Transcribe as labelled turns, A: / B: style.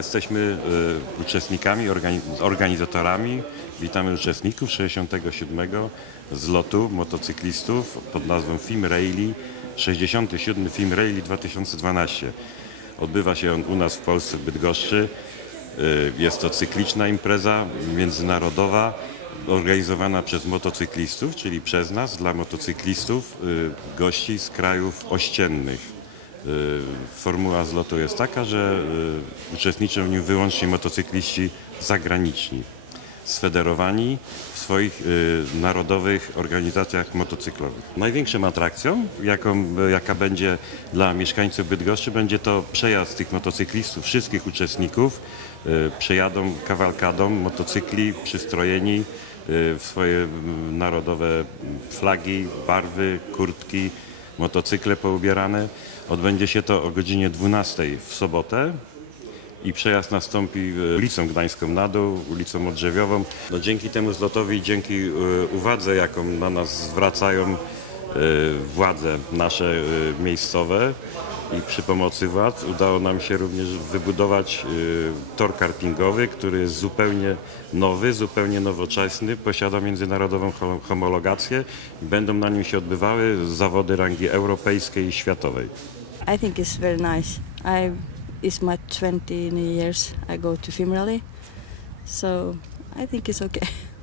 A: Jesteśmy y, uczestnikami, organi- organizatorami. Witamy uczestników 67. zlotu motocyklistów pod nazwą FIM Rally, 67. FIM Rally 2012. Odbywa się on u nas w Polsce w Bydgoszczy. Y, Jest to cykliczna impreza międzynarodowa organizowana przez motocyklistów, czyli przez nas, dla motocyklistów, y, gości z krajów ościennych. Y, Formuła zlotu jest taka, że y, uczestniczą w nim wyłącznie motocykliści zagraniczni, sfederowani w swoich y, narodowych organizacjach motocyklowych. Największą atrakcją, jaką, jaka będzie dla mieszkańców Bydgoszczy, będzie to przejazd tych motocyklistów, wszystkich uczestników. Przejadą kawalkadą motocykli przystrojeni w swoje narodowe flagi, barwy, kurtki, motocykle poubierane. Odbędzie się to o godzinie 12 w sobotę i przejazd nastąpi ulicą Gdańską na dół, ulicą Odrzewiową. No, dzięki temu zlotowi, dzięki e, uwadze, jaką na nas zwracają e, władze nasze e, miejscowe i przy pomocy władz udało nam się również wybudować e, tor kartingowy, który jest zupełnie nowy, zupełnie nowoczesny, posiada międzynarodową hom- homologację i będą na nim się odbywały zawody rangi europejskiej i światowej.
B: I think it's very nice. I it's my 20 years I go to film rally, so I think it's okay.